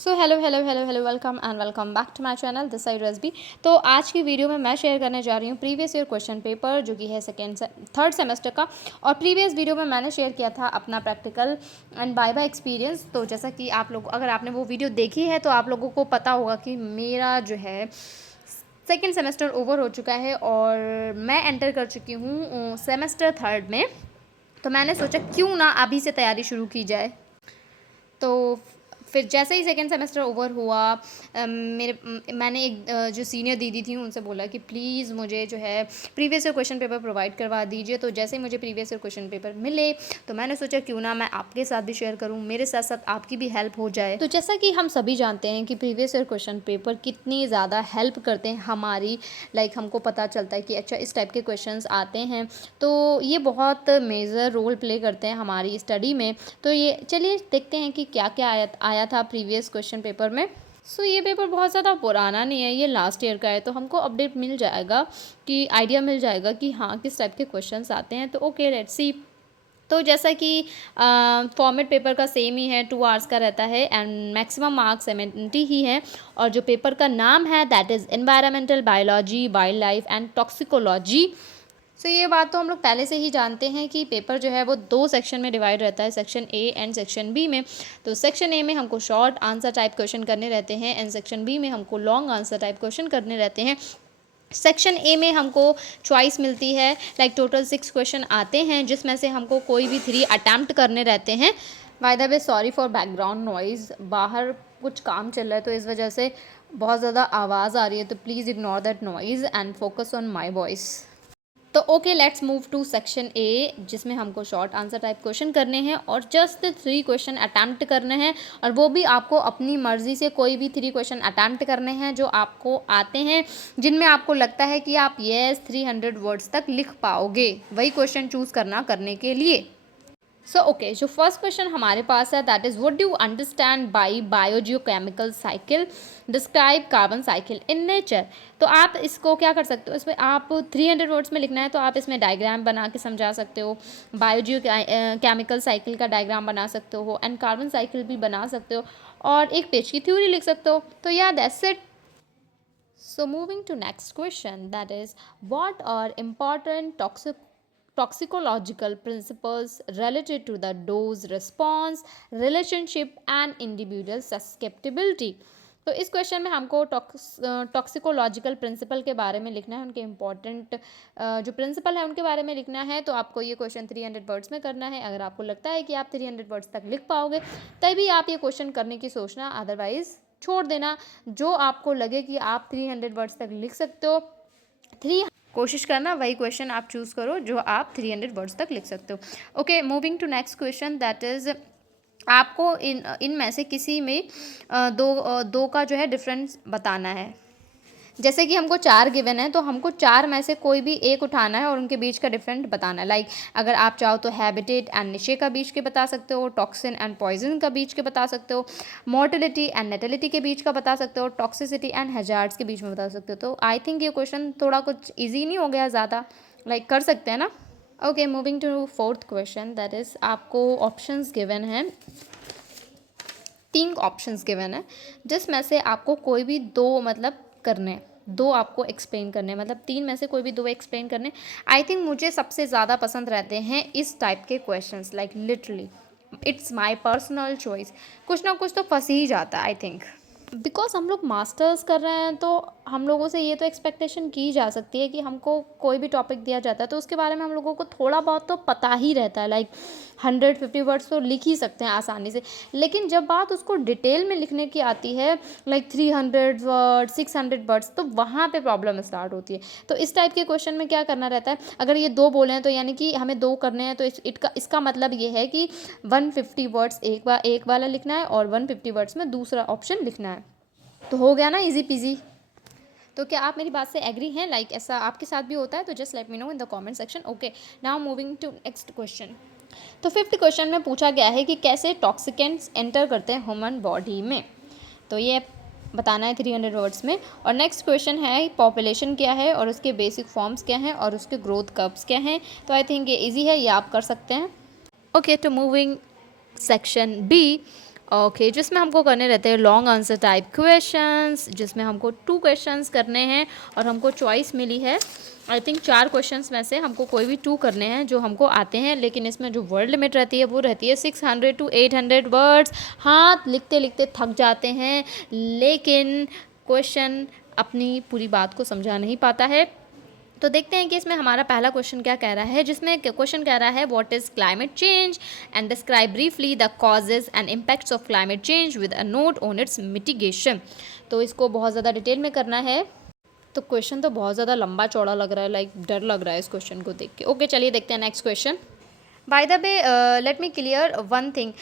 So hello welcome and welcome back to my channel this side Rasbi. तो आज की video में मैं शेयर करने जा रही हूँ प्रीवियस ईयर क्वेश्चन पेपर जो कि है थर्ड सेमेस्टर का। और प्रीवियस वीडियो में मैंने शेयर किया था अपना प्रैक्टिकल एंड बाय एक्सपीरियंस। तो जैसा कि आप लोग अगर आपने वो वीडियो देखी है तो आप लोगों को पता होगा कि मेरा जो है सेकेंड सेमेस्टर ओवर हो चुका है और मैं एंटर कर चुकी हूँ सेमेस्टर थर्ड में। तो मैंने सोचा क्यों ना अभी से तैयारी शुरू की जाए। तो फिर जैसे ही सेकेंड सेमेस्टर ओवर हुआ मैंने एक जो सीनियर दीदी थी उनसे बोला कि प्लीज़ मुझे जो है previous year question paper provide करवा दीजिए। तो जैसे ही मुझे प्रीवियस ईयर क्वेश्चन पेपर मिले तो मैंने सोचा क्यों ना मैं आपके साथ भी शेयर करूं, मेरे साथ साथ आपकी भी हेल्प हो जाए। तो जैसा कि हम सभी जानते हैं कि प्रीवियस ईयर क्वेश्चन पेपर कितनी ज़्यादा हेल्प करते हैं हमारी, हमको पता चलता है कि अच्छा इस टाइप के क्वेश्चंस आते हैं, तो ये बहुत मेजर रोल प्ले करते हैं हमारी स्टडी में। तो ये चलिए देखते हैं कि क्या क्या आया था प्रीवियस क्वेश्चन पेपर में। ये पेपर बहुत ज़्यादा पुराना नहीं है, ये लास्ट ईयर का है, तो हमको अपडेट मिल जाएगा कि आइडिया मिल जाएगा कि हाँ किस टाइप के क्वेश्चंस आते हैं। तो ओके लेट्स सी। तो जैसा कि फॉर्मेट पेपर का सेम ही है, 2 आवर्स का रहता है एंड मैक्सिमम मार्क्स 70 ही हैं। और जो पेपर का नाम है that is environmental biology, wild life and toxicology. ये बात तो हम लोग पहले से ही जानते हैं कि पेपर जो है वो 2 सेक्शन में डिवाइड रहता है, section A and section B में। तो सेक्शन ए में हमको शॉर्ट आंसर टाइप क्वेश्चन करने रहते हैं एंड सेक्शन बी में हमको लॉन्ग आंसर टाइप क्वेश्चन करने रहते हैं। सेक्शन ए में हमको चॉइस मिलती है, टोटल 6 क्वेश्चन आते हैं जिसमें से हमको कोई भी 3 अटैम्प्ट करने रहते हैं। By the way sorry for background noise, बाहर कुछ काम चल रहा है तो इस वजह से बहुत ज़्यादा आवाज़ आ रही है, तो please ignore that noise and focus on my voice. तो okay let's move to section A जिसमें हमको शॉर्ट आंसर टाइप क्वेश्चन करने हैं और जस्ट 3 क्वेश्चन अटैम्प्ट करने हैं। और वो भी आपको अपनी मर्ज़ी से कोई भी 3 क्वेश्चन अटैम्प्ट करने हैं जो आपको आते हैं, जिनमें आपको लगता है कि आप 300 वर्ड्स तक लिख पाओगे, वही क्वेश्चन चूज़ करने के लिए। ओके, जो फर्स्ट क्वेश्चन हमारे पास है that is what do you understand by biogeochemical cycle, describe carbon cycle in nature. तो आप इसको क्या कर सकते हो, इसमें आप 300 वर्ड्स में लिखना है तो आप इसमें डायग्राम बना के समझा सकते हो, बायोजियो केमिकल साइकिल का डायग्राम बना सकते हो एंड कार्बन साइकिल भी बना सकते हो और एक पेज की थ्योरी लिख सकते हो। तो या that's it. So moving to next question, that is what are important toxicological principles related to the dose response relationship and individual susceptibility। तो इस क्वेश्चन में हमको टॉक्सिकोलॉजिकल प्रिंसिपल के बारे में लिखना है, उनके इम्पॉर्टेंट जो प्रिंसिपल है उनके बारे में लिखना है। तो आपको ये क्वेश्चन 300 वर्ड्स में करना है। अगर आपको लगता है कि आप 300 वर्ड्स तक लिख पाओगे तभी आप ये क्वेश्चन करने की सोचना, अदरवाइज छोड़ देना। जो आपको लगे कि आप 300 वर्ड्स तक लिख सकते हो, कोशिश करना वही क्वेश्चन आप चूज़ करो जो आप 300 वर्ड्स तक लिख सकते हो। Okay moving to next question that is आपको इनमें से किसी में दो का जो है डिफरेंस बताना है। जैसे कि हमको 4 गिवन है तो हमको 4 में से कोई भी एक उठाना है और उनके बीच का डिफरेंट बताना है। अगर आप चाहो तो हैबिटेट एंड निशे का बीच के बता सकते हो, टॉक्सिन एंड पॉइजन का बीच के बता सकते हो, मोर्टेलिटी एंड नेटेलिटी के बीच का बता सकते हो, टॉक्सिसिटी एंड हैजार्ड्स के बीच में बता सकते हो। तो आई थिंक ये क्वेश्चन थोड़ा कुछ ईजी नहीं हो गया ज़्यादा, कर सकते हैं ना। Okay moving to fourth question that is आपको ऑप्शंस गिवन हैं, 3 ऑप्शंस गिवन है जिसमें से आपको कोई भी 2 करने, 2 आपको एक्सप्लेन करने, 3 में से कोई भी 2 एक्सप्लेन करने। आई थिंक मुझे सबसे ज़्यादा पसंद रहते हैं इस टाइप के questions, literally it's my personal choice. कुछ ना कुछ तो फंस ही जाता है आई थिंक, बिकॉज हम लोग मास्टर्स कर रहे हैं तो हम लोगों से ये तो एक्सपेक्टेशन की जा सकती है कि हमको कोई भी टॉपिक दिया जाता है तो उसके बारे में हम लोगों को थोड़ा बहुत तो पता ही रहता है। 150 वर्ड्स तो लिख ही सकते हैं आसानी से, लेकिन जब बात उसको डिटेल में लिखने की आती है 300 वर्ड्स 600 वर्ड्स, तो वहाँ पे प्रॉब्लम स्टार्ट होती है। तो इस टाइप के क्वेश्चन में क्या करना रहता है, अगर ये 2 बोले हैं तो यानी कि हमें 2 करने हैं, तो इसका मतलब ये है कि 150 वर्ड्स एक वाला लिखना है और 150 वर्ड्स में दूसरा ऑप्शन लिखना है। तो हो गया ना इजी पीजी। तो क्या आप मेरी बात से एग्री हैं, ऐसा आपके साथ भी होता है? तो just let me know in the comment section. Okay now moving to next question. तो 5th क्वेश्चन में पूछा गया है कि कैसे टॉक्सिकेंट्स एंटर करते हैं ह्यूमन बॉडी में। तो ये बताना है 300 वर्ड्स में। और नेक्स्ट क्वेश्चन है पॉपुलेशन क्या है और उसके बेसिक फॉर्म्स क्या हैं और उसके ग्रोथ कर्व्स क्या हैं। तो आई थिंक ये ईजी है, ये आप कर सकते हैं। ओके तो मूविंग सेक्शन बी, ओके, जिसमें हमको करने रहते हैं लॉन्ग आंसर टाइप क्वेश्चंस, जिसमें हमको 2 क्वेश्चंस करने हैं और हमको चॉइस मिली है आई थिंक 4 क्वेश्चंस में से हमको कोई भी 2 करने हैं जो हमको आते हैं, लेकिन इसमें जो वर्ड लिमिट रहती है वो रहती है 600 to 800 वर्ड्स। हाँ, लिखते लिखते थक जाते हैं, लेकिन क्वेश्चन अपनी पूरी बात को समझा नहीं पाता है। तो देखते हैं कि इसमें हमारा पहला क्वेश्चन क्या कह रहा है, जिसमें क्वेश्चन कह रहा है what is climate change and describe briefly the causes and impacts of climate change with a note on it's mitigation. तो इसको बहुत ज़्यादा डिटेल में करना है। तो क्वेश्चन तो बहुत ज़्यादा लंबा चौड़ा लग रहा है, लाइक डर लग रहा है इस क्वेश्चन को देख के। ओके, चलिए देखते हैं next question. By the way let me clear one thing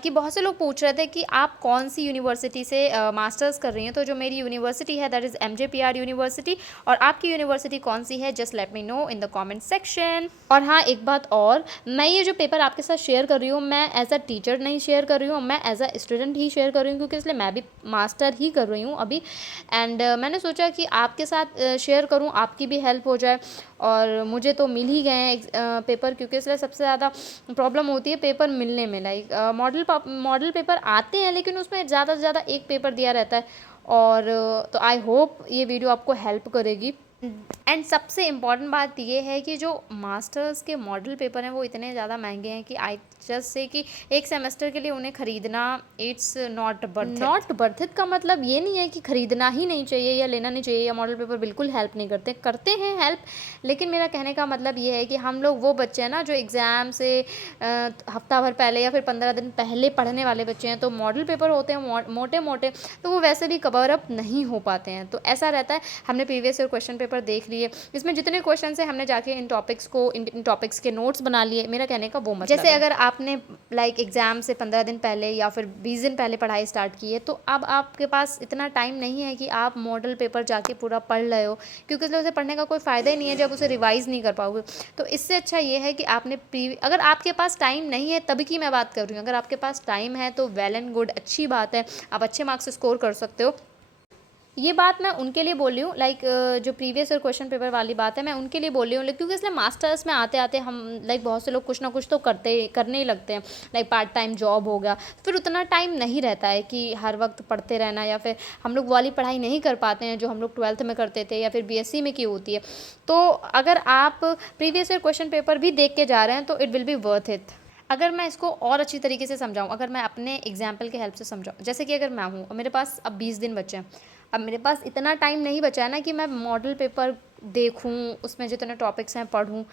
कि बहुत से लोग पूछ रहे थे कि आप कौन सी यूनिवर्सिटी से मास्टर्स कर रही हैं। तो जो मेरी यूनिवर्सिटी है दैट इज़ MJPR यूनिवर्सिटी, और आपकी यूनिवर्सिटी कौन सी है just let me know in the comment section. और हाँ, एक बात और, मैं ये जो पेपर आपके साथ शेयर कर रही हूँ मैं एज अ टीचर नहीं शेयर कर रही हूँ, मैं एज अ स्टूडेंट ही शेयर कर रही हूँ, क्योंकि इसलिए मैं भी मास्टर ही कर रही हूँ अभी। एंड मैंने सोचा कि आपके साथ शेयर करूँ, आपकी भी हेल्प हो जाए। और मुझे तो मिल ही गए हैं पेपर, क्योंकि इसलिए सबसे ज़्यादा प्रॉब्लम होती है पेपर मिलने में। लाइक मॉडल पेपर आते हैं, लेकिन उसमें ज़्यादा से ज़्यादा एक पेपर दिया रहता है। और तो आई होप ये वीडियो आपको हेल्प करेगी। एंड सबसे इम्पॉर्टेंट बात ये है कि जो मास्टर्स के मॉडल पेपर हैं वो इतने ज़्यादा महंगे हैं कि आई जस्ट से कि एक सेमेस्टर के लिए उन्हें ख़रीदना इट्स नॉट बर्थ इट का मतलब ये नहीं है कि ख़रीदना ही नहीं चाहिए या लेना नहीं चाहिए, या मॉडल पेपर बिल्कुल हेल्प नहीं करते हैं हेल्प। लेकिन मेरा कहने का मतलब ये है कि हम लोग वो बच्चे हैं ना जो एग्ज़ाम से हफ्ता भर पहले या फिर 15 दिन पहले पढ़ने वाले बच्चे हैं। तो मॉडल पेपर होते हैं मोटे मोटे, तो वो वैसे भी कवर अप नहीं हो पाते हैं। तो ऐसा रहता है। हमने प्रीवियस ईयर क्वेश्चन पेपर देख लिए, इसमें जितने क्वेश्चन है हमने जाके इन टॉपिक्स के नोट्स बना लिए। मेरा कहने का वो मतलब जैसे अगर आपने लाइक एग्ज़ाम से 15 दिन पहले या फिर 20 दिन पहले पढ़ाई स्टार्ट की है, तो अब आपके पास इतना टाइम नहीं है कि आप मॉडल पेपर जाके पूरा पढ़ रहे हो, क्योंकि इसलिए उसे पढ़ने का कोई फ़ायदा ही नहीं है जब उसे रिवाइज़ नहीं कर पाओगे। तो इससे अच्छा ये है कि आपने अगर आपके पास टाइम नहीं है तभी की मैं बात कर रही हूँ, अगर आपके पास टाइम है तो वेल एंड गुड, अच्छी बात है, आप अच्छे मार्क्स स्कोर कर सकते हो। ये बात मैं उनके लिए बोल रही हूँ, लाइक जो प्रीवियस ईयर क्वेश्चन पेपर वाली बात है मैं उनके लिए बोल रही हूँ, क्योंकि इसलिए मास्टर्स में आते आते हम लाइक बहुत से लोग कुछ ना कुछ तो करने ही लगते हैं। लाइक पार्ट टाइम जॉब हो गया, फिर उतना टाइम नहीं रहता है कि हर वक्त पढ़ते रहना, या फिर हम लोग वाली पढ़ाई नहीं कर पाते हैं जो हम लोग 12th में करते थे या फिर BSc में की होती है। तो अगर आप प्रीवियस ईयर क्वेश्चन पेपर भी देख के जा रहे हैं तो it will be worth it. अगर मैं इसको और अच्छी तरीके से समझाऊँ, अगर मैं अपने एग्जाम्पल के हेल्प से समझाऊँ, जैसे कि अगर मैं हूँ और मेरे पास अब 20 दिन बचे हैं, अब मेरे पास इतना टाइम नहीं बचा है ना कि मैं मॉडल पेपर देखूँ, उसमें जितने टॉपिक्स हैं पढ़ूँ,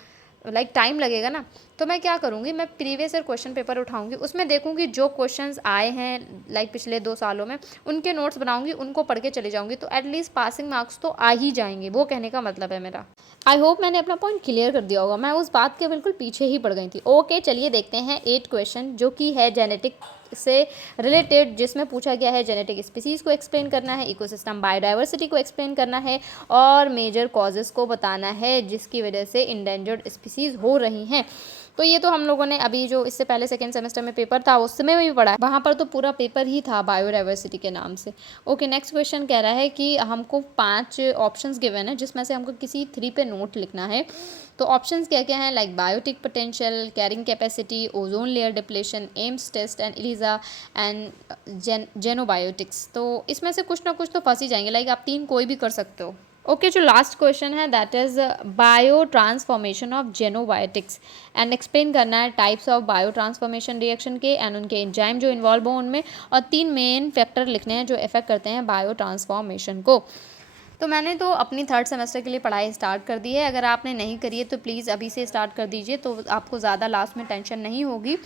लाइक टाइम लगेगा ना। तो मैं क्या करूँगी, मैं प्रीवियस ईयर क्वेश्चन पेपर उठाऊँगी, उसमें देखूँगी जो क्वेश्चंस आए हैं लाइक पिछले 2 सालों में, उनके नोट्स बनाऊँगी, उनको पढ़ के चले जाऊँगी, तो एटलीस्ट पासिंग मार्क्स तो आ ही जाएंगे। वो कहने का मतलब है मेरा। आई होप मैंने अपना पॉइंट क्लियर कर दिया होगा, मैं उस बात के बिल्कुल पीछे ही पड़ गई थी। ओके, चलिए देखते हैं 8 क्वेश्चन जो कि है जेनेटिक से रिलेटेड, जिसमें पूछा गया है जेनेटिक स्पीसीज़ को एक्सप्लेन करना है, इकोसिस्टम बायोडाइवर्सिटी को एक्सप्लेन करना है, और मेजर कॉजेज़ को बताना है जिसकी वजह से इंडेंजर्ड स्पीसीज़ हो रही हैं। तो ये तो हम लोगों ने अभी जो इससे पहले सेकेंड सेमेस्टर में पेपर था उसमें भी पढ़ा है, वहाँ पर तो पूरा पेपर ही था बायोडाइवर्सिटी के नाम से। ओके, नेक्स्ट क्वेश्चन कह रहा है कि हमको 5 ऑप्शंस गिवन है, जिसमें से हमको किसी 3 पे नोट लिखना है। तो ऑप्शंस क्या क्या हैं, like biotic potential, carrying capacity, ozone layer depletion, Ames test and ELISA and xenobiotics. तो इसमें से कुछ ना कुछ तो फंस ही जाएंगे, लाइक आप 3 कोई भी कर सकते हो। ओके, जो लास्ट क्वेश्चन है that is bio transformation of xenobiotics, and explain करना है types of bio transformation reaction के एंड उनके एंजाइम जो इन्वॉल्व हो उनमें, और 3 मेन फैक्टर लिखने हैं जो इफेक्ट करते हैं बायो ट्रांसफॉर्मेशन को। तो मैंने तो अपनी 3rd सेमेस्टर के लिए पढ़ाई स्टार्ट कर दी है। अगर आपने नहीं करी है तो प्लीज़ अभी से स्टार्ट कर दीजिए, तो आपको ज़्यादा लास्ट में टेंशन नहीं होगी।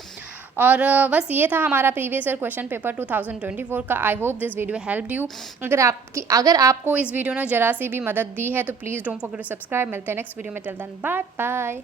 और बस ये था हमारा प्रीवियस ईयर क्वेश्चन पेपर 2024 का। I hope this video helped you. अगर आपको इस वीडियो ने ज़रा सी भी मदद दी है तो please don't forget to subscribe. मिलते हैं नेक्स्ट वीडियो में, टिल देन बाय बाय।